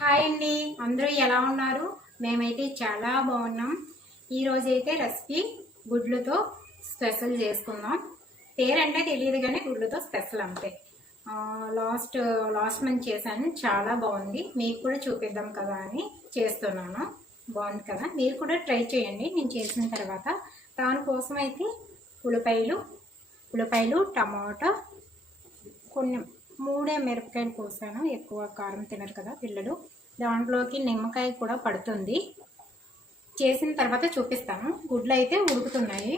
Hi అండి, అందరూ ఎలా ఉన్నారు? మేమైతే చాలా బాగున్నాం. ఈరోజైతే రెసిపీ గుడ్లతో స్పెషల్ చేసుకుందాం. పేరంటే తెలియదు కానీ గుడ్లతో స్పెషల్ అంతే. లాస్ట్ లాస్ట్ మంత్ చేశాను, చాలా బాగుంది. మీకు కూడా చూపిద్దాం కదా అని చేస్తున్నాను. బాగుంది కదా, మీరు కూడా ట్రై చేయండి. నేను చేసిన తర్వాత దానికోసం అయితే ఉల్లిపాయలు టమాటా కొన్ని మూడే మిరపకాయలు కోసాను. ఎక్కువ కారం తినరు కదా పిల్లలు. దాంట్లోకి నిమ్మకాయ కూడా పడుతుంది. చేసిన తర్వాత చూపిస్తాను. గుడ్లు అయితే ఉడుకుతున్నాయి.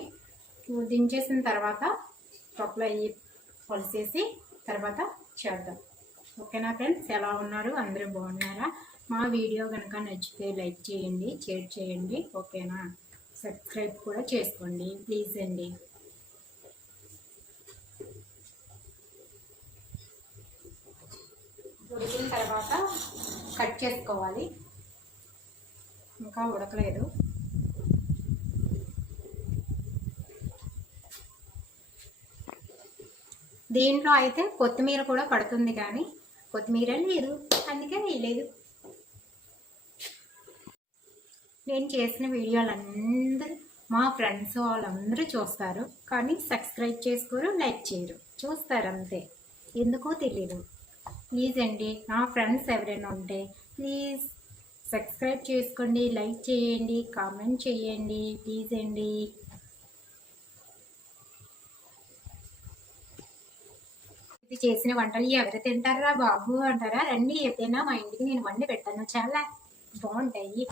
దించేసిన తర్వాత పప్పులు అవి పొలిసేసి తర్వాత చేద్దాం. ఓకేనా ఫ్రెండ్స్, ఎలా ఉన్నారు? అందరూ బాగున్నారా? మా వీడియో కనుక నచ్చితే లైక్ చేయండి, షేర్ చేయండి. ఓకేనా, సబ్స్క్రైబ్ కూడా చేసుకోండి ప్లీజ్ అండి. ఉడికిన తర్వాత కట్ చేసుకోవాలి. ఇంకా ఉడకలేదు. దీంట్లో అయితే కొత్తిమీర కూడా పడుతుంది కానీ కొత్తిమీర లేదు, అందుకే వేయలేదు. నేను చేసిన వీడియోలందరూ మా ఫ్రెండ్స్ వాళ్ళందరూ చూస్తారు కానీ సబ్స్క్రైబ్ చేసుకోరు, లైక్ చేయరు. చూస్తారు అంతే, ఎందుకో తెలీదు. ప్లీజ్ అండి, నా ఫ్రెండ్స్ ఎవరైనా ఉంటే ప్లీజ్ సబ్స్క్రైబ్ చేసుకోండి, లైక్ చేయండి, కామెంట్ చేయండి ప్లీజ్ అండి. ఇది చేసిన వంటలు ఎవరు తింటారా బాబు అంటారా? రండి, ఎప్పుడైనా మా ఇంటికి నేను వండి పెట్టాను, చాలా బాగుంటాయి.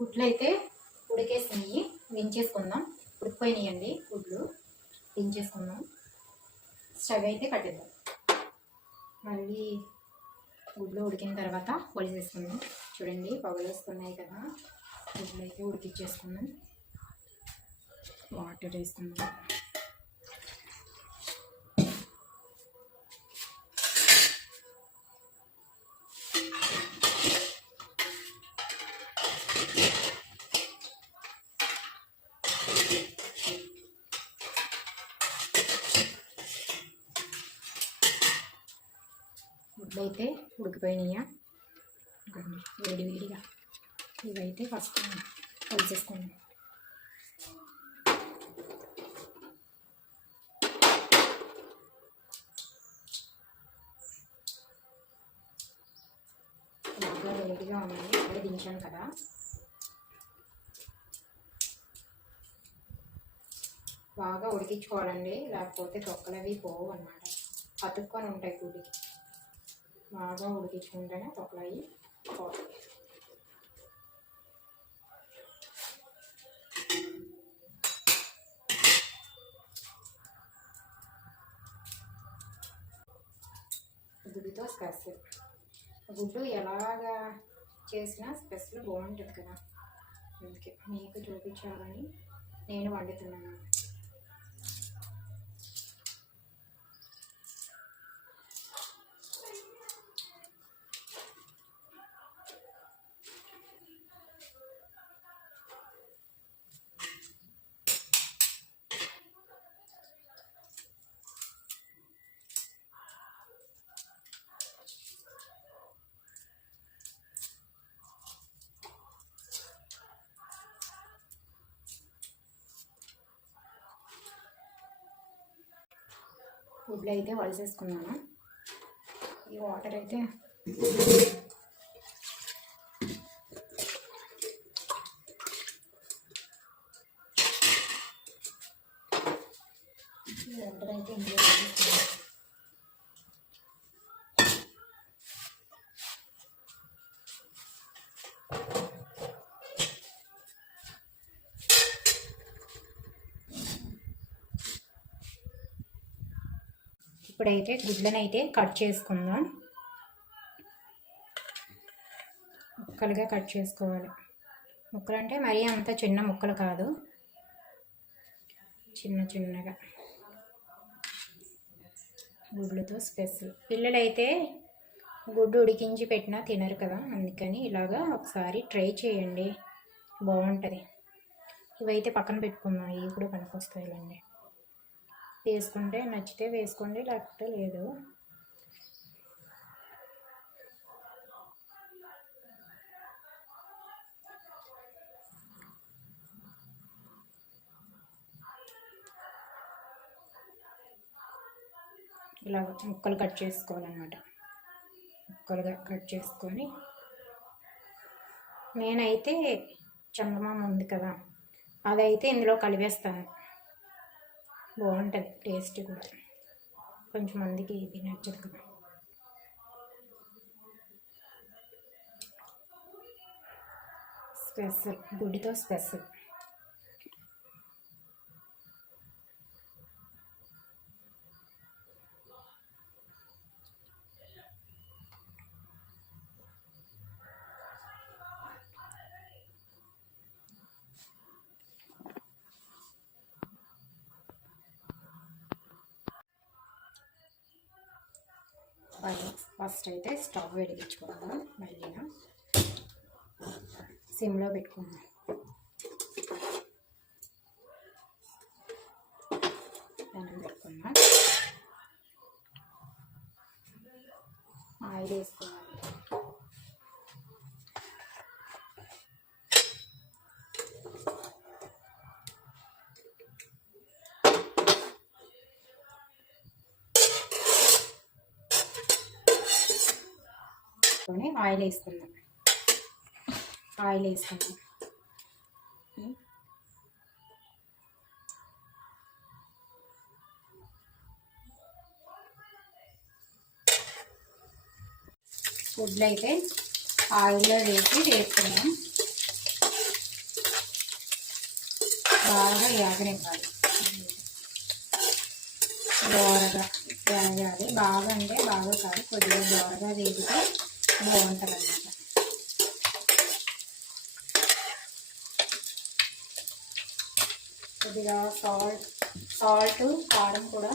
గుడ్లు అయితే ఉడికేసినాయి, దించేసుకుందాం. ఉడికిపోయినాయండి గుడ్లు, దించేసుకుందాం. స్టవ్ అయితే కట్టేద్దాం. మళ్ళీ గుడ్లు ఉడికిన తర్వాత పొలిసేసుకుందాం. చూడండి, పొగలు వస్తున్నాయి కదా. గుడ్లు అయితే ఉడికిచ్చేసుకుందాం. వాటర్ వేసుకుందాం. గుడ్లు అయితే ఉడికిపోయినాయా, వేడిగా. ఇవైతే ఫస్ట్ కలిసేసుకుందాం. బాగా వేడిగా ఉన్నాయి, అప్పుడే దించాను కదా. బాగా ఉడికించుకోవాలండి, లేకపోతే తొక్కలు అవి పోవు అన్నమాట. అతుక్కొని ఉంటాయి గుడ్డికి. బాగా ఉడికించుకుంటేనే తొక్కలు అవి పోతాయి. గుడ్డుతో స్పెషల్. గుడ్డు ఎలాగా చేసినా స్పెషల్ బాగుంటుంది కదా, అందుకే మీకు చూపించాలని నేను వండుతున్నాను. గుడ్లు అయితే వలిసేసుకున్నాను. ఈ వాటర్ అయితే ఇందులో వేసేసుకున్నాను. ఇప్పుడైతే గుడ్లను అయితే కట్ చేసుకుందాం. ముక్కలుగా కట్ చేసుకోవాలి. ముక్కలు అంటే మరీ అంత చిన్న ముక్కలు కాదు, చిన్నగా. గుడ్లతో స్పెషల్. పిల్లలైతే గుడ్డు ఉడికించి పెట్టినా తినరు కదా, అందుకని ఇలాగా ఒకసారి ట్రై చేయండి, బాగుంటుంది. ఇవైతే పక్కన పెట్టుకుందాం, ఇవి కూడా పనికొస్తాయిలండి. వేసుకుంటే నచ్చితే వేసుకోండి, లేకపోతే లేదు. ఇలా ముక్కలు కట్ చేసుకోవాలన్నమాట. ముక్కలుగా కట్ చేసుకొని నేనైతే చందమామ ఉంది కదా, అదైతే ఇందులో కలిపేస్తాను. బాగుంటుంది టేస్ట్ కూడా. కొంచెం మందికి ఇది నచ్చదు కదా. స్పెషల్, గుడ్డితో స్పెషల్. ఫస్ట్ అయితే స్టవ్ వెలిగించుకోవాలి. మళ్ళీ సిమ్లో పెట్టుకుందాం. పెనం పెట్టుకుందాం. ఆయిల్ వేసుకోవాలి. ఆయిల్ వేసుకుందాం. ఆయిల్ వేసుకుందాం. గుడ్లు అయితే ఆయిల్లో వేసుకుందాం. బాగా యాగనివ్వాలి. దోరగా వేగాలి. బాగా అంటే బాగా కాదు, కొద్దిగా దోరగా వేగితే బాగుంటుంది అన్నమాట. కొద్దిగా సాల్ట్ కారం కూడా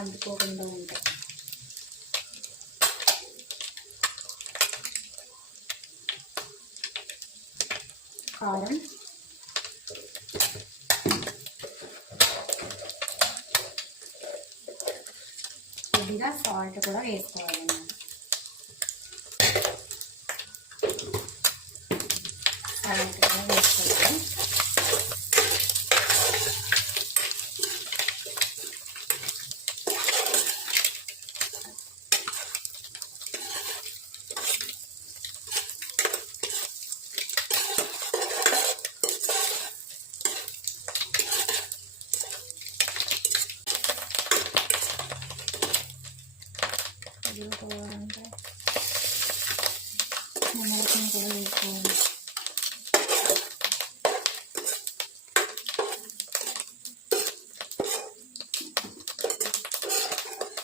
అంటుకోకుండా ఉంటాయి. కారం, కొద్దిగా సాల్ట్ కూడా వేసుకోవాలి. సాల్ట్ కూడా వేసుకోవాలి. వేసుకోవాలంటే నిమ్మరసం కూడా వేసుకోవాలి.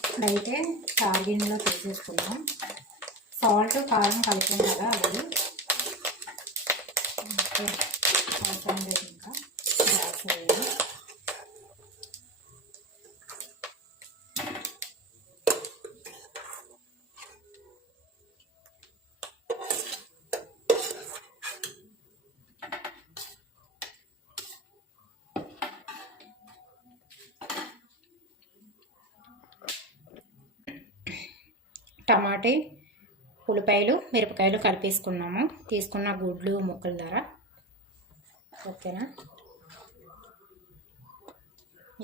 ఇప్పుడైతే చార్గిన్లో తీసేసుకున్నాం. సాల్ట్ కారం కలిపాం కదా, అది అవసరం లేదు. ఇంకా గ్యాస్ వేయాలి. టమాటీ, ఉల్లిపాయలు, మిరపకాయలు కలిపేసుకున్నాము. తీసుకున్న గుడ్లు ముక్కల ధర. ఓకేనా?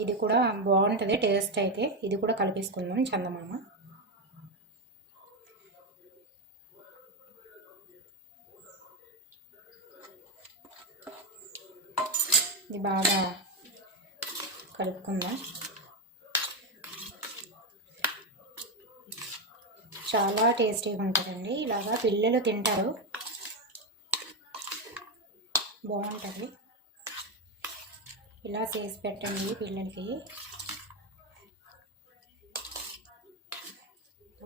ఇది కూడా బాగుంటుంది టేస్ట్ అయితే. ఇది కూడా కలిపేసుకుందాం. చందమామ ఇది బాగా కలుపుకుందాం. చాలా టేస్టీగా ఉంటుందండి. ఇలాగా పిల్లలు తింటారు, బాగుంటుంది. ఇలా చేసి పెట్టండి పిల్లలకి.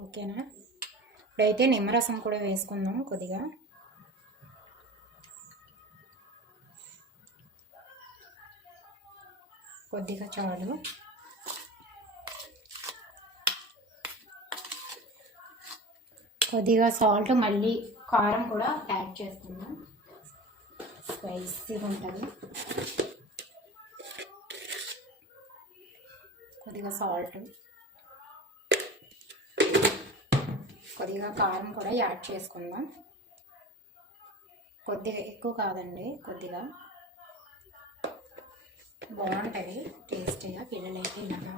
ఓకేనా? ఇప్పుడైతే నిమ్మరసం కూడా వేసుకుందాం. కొద్దిగా చాలు. కొద్దిగా సాల్ట్, మళ్ళీ కారం కూడా యాడ్ చేస్తున్నాం. స్పైసీగా ఉంటుంది. కొద్దిగా సాల్ట్, కొద్దిగా కారం కూడా యాడ్ చేసుకుందాం. కొద్దిగా, ఎక్కువ కాదండి, కొద్దిగా. బాగుంటుంది టేస్టీగా. పిల్లలైతే ఇలాగా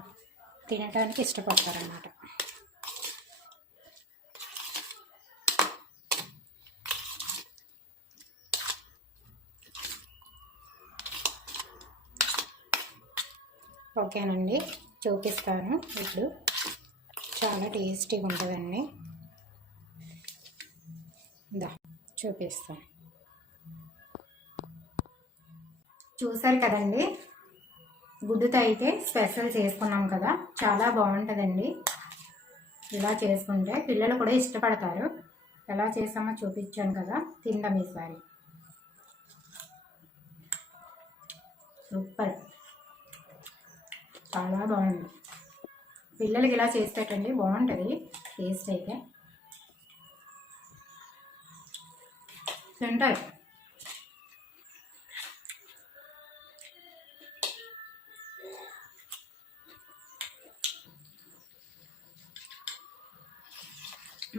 తినడానికి ఇష్టపడతారన్నమాట. ఓకేనండి, చూపిస్తాను ఇప్పుడు. చాలా టేస్టీగా ఉంటుందండి. చూపిస్తాను. చూసారు కదండి, గుడ్డుతో అయితే స్పెషల్ చేసుకున్నాం కదా, చాలా బాగుంటుందండి. ఇలా చేసుకుంటే పిల్లలు కూడా ఇష్టపడతారు. ఎలా చేసామో చూపించాను కదా, తిందాం ఈసారి. సూపర్, చాలా బాగుంది. పిల్లలకి ఇలా చేసి పెట్టండి, బాగుంటుంది టేస్ట్ అయితే. తింటారు.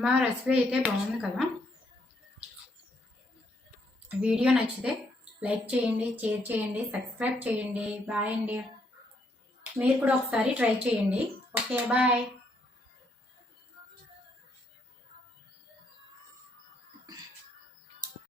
మా రెసిపీ అయితే బాగుంది కదా. వీడియో నచ్చితే లైక్ చేయండి, షేర్ చేయండి, సబ్స్క్రైబ్ చేయండి. బాయ్ అండి. మీరు కూడా ఒకసారి ట్రై చేయండి. Okay, bye.